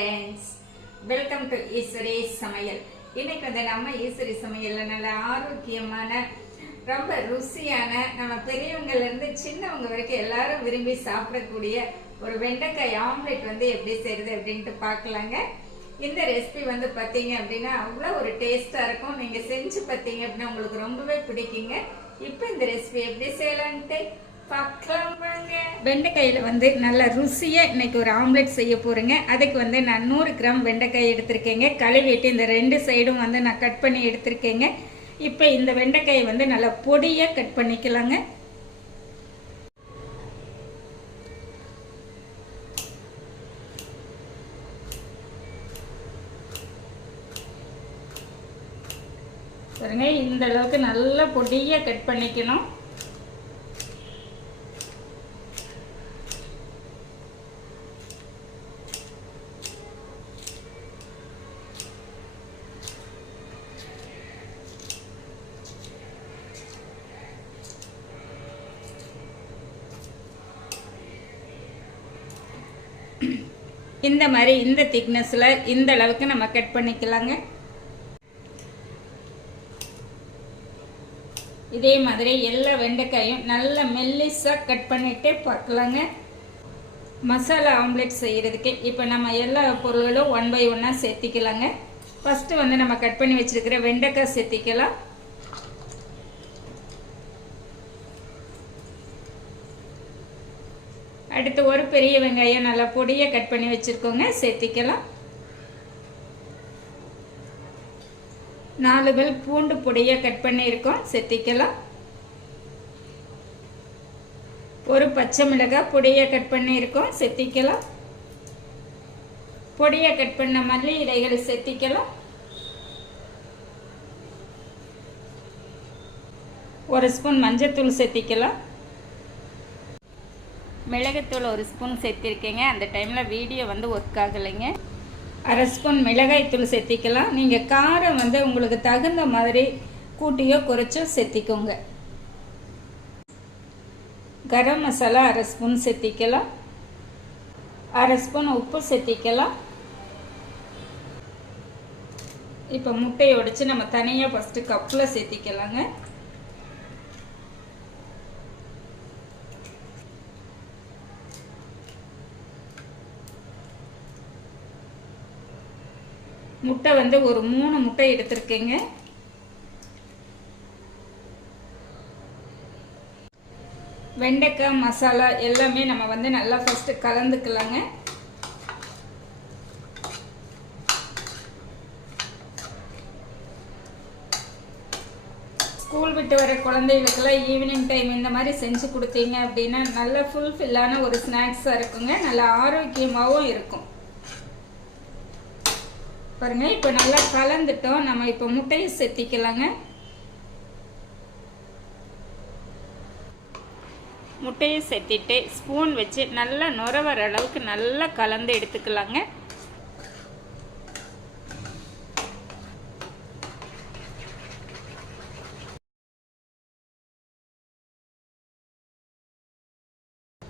Friends welcome to Eswari சமையல். இன்னைக்கு வந்து நம்ம ஈஸ்வரி சமையலில் நல்ல ஆரோக்கியமான ரொம்ப ருசியான நம்ம பெரியவங்கலேருந்து சின்னவங்க வரைக்கும் எல்லாரும் விரும்பி சாப்பிடக்கூடிய ஒரு வெண்டைக்காய் ஆம்லெட் வந்து எப்படி செய்யுது அப்படின்ட்டு பார்க்கலாங்க. இந்த ரெசிபி வந்து பார்த்தீங்க அப்படின்னா அவ்வளோ ஒரு டேஸ்ட்டாக இருக்கும். நீங்கள் செஞ்சு பார்த்தீங்க அப்படின்னா உங்களுக்கு ரொம்பவே பிடிக்குங்க. இப்போ இந்த ரெசிபி எப்படி செய்யலான்ட்டு வெண்டைக்காயில் வந்து நல்ல ருசியாக இன்னைக்கு ஒரு ஆம்லெட் செய்ய போகிறேங்க அதுக்கு வந்து நான் நூறு கிராம் வெண்டைக்காய் எடுத்திருக்கேங்க. கழுவிட்டு இந்த ரெண்டு சைடும் வந்து நான் கட் பண்ணி எடுத்திருக்கேங்க. இப்போ இந்த வெண்டைக்காயை வந்து நல்லா பொடியாக கட் பண்ணிக்கலாங்க. பாருங்க இந்த அளவுக்கு நல்லா பொடியாக கட் பண்ணிக்கணும். இந்த மாதிரி இந்த திக்னஸில் இந்த அளவுக்கு நம்ம கட் பண்ணிக்கலாங்க. இதே மாதிரி எல்லா வெண்டைக்காயும் நல்ல மெல்லிஸாக கட் பண்ணிகிட்டே பார்க்கலாங்க. மசாலா ஆம்லெட் செய்கிறதுக்கு இப்போ நம்ம எல்லா பொருள்களும் ஒன் பை ஒன்னாக சேர்த்திக்கலாங்க. ஃபஸ்ட்டு வந்து நம்ம கட் பண்ணி வச்சுருக்கிற வெண்டைக்காய் சேர்த்திக்கலாம். அடுத்து ஒரு பெரிய வெங்காயம் நல்லா பொடியை கட் பண்ணி வச்சுருக்கோங்க. சேர்த்திக்கலாம். நாலு பல் பூண்டு பொடியை கட் பண்ணியிருக்கோம். சேர்த்திக்கலாம். ஒரு பச்சை மிளகாய் பொடியை கட் பண்ணியிருக்கோம். சேர்த்திக்கலாம். பொடியை கட் பண்ண மல்லி இலைகள் சேர்த்திக்கலாம். ஒரு ஸ்பூன் மஞ்சத்தூள் சேர்த்திக்கலாம். மிளகுத்தூள் ஒரு ஸ்பூன் சேர்த்திருக்கேங்க. அந்த டைமில் வீடியோ வந்து ஒர்க் ஆகலைங்க. அரை ஸ்பூன் மிளகாய்த்தூள் சேர்த்திக்கலாம். நீங்கள் காரம் வந்து உங்களுக்கு தகுந்த மாதிரி கூட்டியோ குறைச்சோ சேர்த்திக்கோங்க. கரம் மசாலா அரை ஸ்பூன் சேர்த்திக்கலாம். அரை ஸ்பூன் உப்பு சேர்த்திக்கலாம். இப்போ முட்டையை உடைச்சு நம்ம தனியாக ஃபஸ்ட்டு கப்பில் சேர்த்திக்கலாங்க. முட்டை வந்து ஒரு மூணு முட்டை எடுத்திருக்கேங்க. வெண்டைக்காய் மசாலா எல்லாமே நம்ம வந்து நல்லா ஃபஸ்ட்டு கலந்துக்கலாங்க. ஸ்கூல் விட்டு வர குழந்தைகளுக்கெல்லாம் ஈவினிங் டைம் இந்த மாதிரி செஞ்சு கொடுத்தீங்க அப்படின்னா நல்ல ஃபுல்ஃபில்லான ஒரு ஸ்நாக்ஸாக இருக்குங்க. நல்ல ஆரோக்கியமாகவும் இருக்கும். பாருங்க இப்போ நல்லா கலந்துட்டோம். நம்ம இப்போ முட்டையை செத்திக்கலாங்க. முட்டையை செத்திட்டு ஸ்பூன் வச்சு நல்லா நுர வர அளவுக்கு நல்லா கலந்து எடுத்துக்கலாங்க.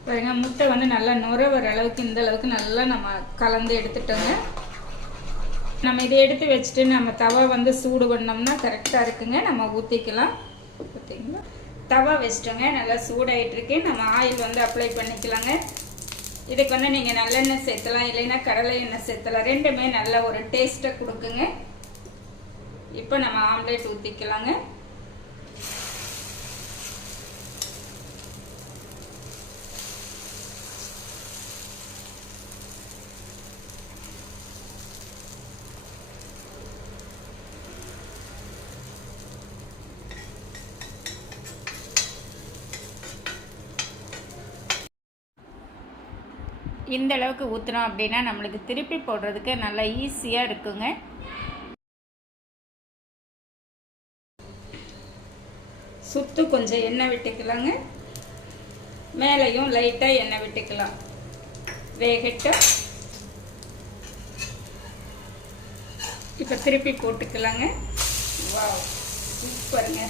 பாருங்க முட்டை வந்து நல்லா நுர வர அளவுக்கு இந்த அளவுக்கு நல்லா நம்ம கலந்து எடுத்துட்டோங்க. நம்ம இதை எடுத்து வச்சுட்டு நம்ம தவா வந்து சூடு பண்ணோம்னா கரெக்டாக இருக்குங்க. நம்ம ஊற்றிக்கலாம் பார்த்தீங்களா தவா வச்சிட்டோங்க. நல்லா சூடாயிட்டிருக்கு நம்ம ஆயில் வந்து அப்ளை பண்ணிக்கலாங்க. இதுக்கு வந்து நீங்கள் நல்லெண்ணெய் சேர்த்தலாம். இல்லைன்னா கடலை எண்ணெய் சேர்த்தலாம். ரெண்டுமே நல்ல ஒரு டேஸ்ட்டை கொடுக்குங்க. இப்போ நம்ம ஆம்லேட் ஊற்றிக்கலாங்க இந்த அளவுக்கு ஊற்றுனோம் அப்படின்னா நம்மளுக்கு திருப்பி போடுறதுக்கு நல்லா ஈஸியாக இருக்குங்க. சுத்து கொஞ்சம் எண்ணெய் விட்டுக்கலாங்க. மேலேயும் லைட்டாக எண்ணெய் விட்டுக்கலாம். வேகட்டும். இப்போ திருப்பி போட்டுக்கலாங்க. வா சூப்பருங்க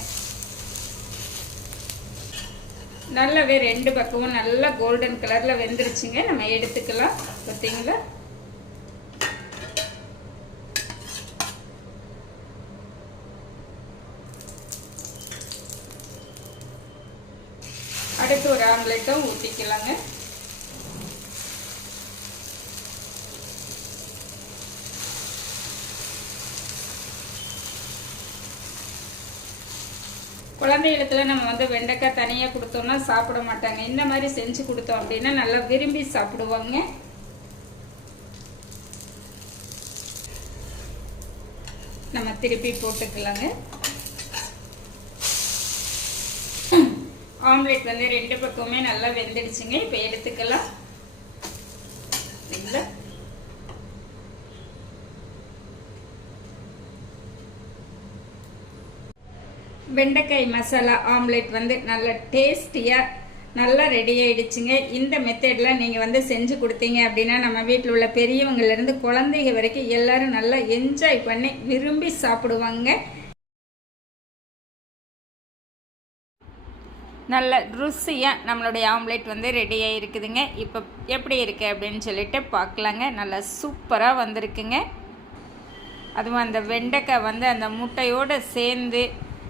நல்லாவே ரெண்டு பக்கமும் நல்லா கோல்டன் கலரில் வெந்துருச்சுங்க. நம்ம எடுத்துக்கலாம். பார்த்தீங்களா? அடுத்து ஒரு ஆம்லேட்டும் ஊற்றிக்கலாங்க குழந்தைகளுக்குலாம் நம்ம வந்து வெண்டைக்காய் தனியாக கொடுத்தோம்னா சாப்பிட மாட்டாங்க. இந்த மாதிரி செஞ்சு கொடுத்தோம் அப்படின்னா நல்லா விரும்பி சாப்பிடுவாங்க. நம்ம திருப்பி போட்டுக்கலாங்க. ஆம்லெட் வந்து ரெண்டு பக்கமே நல்லா வெந்துடுச்சுங்க. இப்போ எடுத்துக்கலாம். வெண்டைக்காய் மசாலா ஆம்லெட் வந்து நல்ல டேஸ்டியாக நல்லா ரெடி ஆகிடுச்சுங்க இந்த மெத்தடில் நீங்கள் வந்து செஞ்சு கொடுத்தீங்க அப்படின்னா நம்ம வீட்டில் உள்ள பெரியவங்கள்லேருந்து குழந்தைங்க வரைக்கும் எல்லோரும் நல்லா என்ஜாய் பண்ணி விரும்பி சாப்பிடுவாங்க. நல்ல ருசியாக நம்மளுடைய ஆம்லெட் வந்து ரெடியாக இருக்குதுங்க இப்போ எப்படி இருக்குது அப்படின்னு சொல்லிட்டு பார்க்கலாங்க. நல்லா சூப்பராக வந்திருக்குங்க. அதுவும் அந்த வெண்டைக்காய் வந்து அந்த முட்டையோடு சேர்ந்து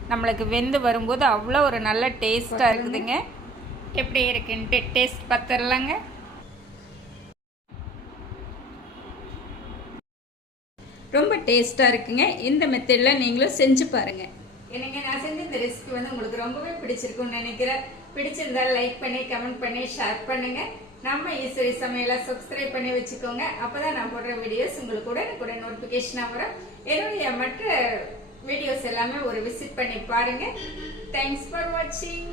நம்மளுக்கு வெந்து வரும்போது அவ்வளோ ஒரு நல்ல டேஸ்ட்டாக இருக்குதுங்க. எப்படி இருக்குன்ட்டு டேஸ்ட் பார்த்துடலாங்க. ரொம்ப டேஸ்ட்டாக இருக்குங்க. இந்த மெத்தடில் நீங்களும் செஞ்சு பாருங்கள் என்னங்க நான் செஞ்ச இந்த ரெசிபி வந்து உங்களுக்கு ரொம்பவே பிடிச்சிருக்கும்னு நினைக்கிறேன். பிடிச்சிருந்தா லைக் பண்ணி கமெண்ட் பண்ணி ஷேர் பண்ணுங்க. நம்ம ஈஸ்வரி சமையலை சப்ஸ்கிரைப் பண்ணி வச்சுக்கோங்க. அப்பதான் நான் போடுற வீடியோஸ் உங்களுக்கு கூட கூட நோட்டிஃபிகேஷனாக வரும். என்னுடைய மற்ற வீடியோஸ் எல்லாமே ஒரு விசிட் பண்ணி பாருங்கள் தேங்க்ஸ் ஃபார் வாட்சிங்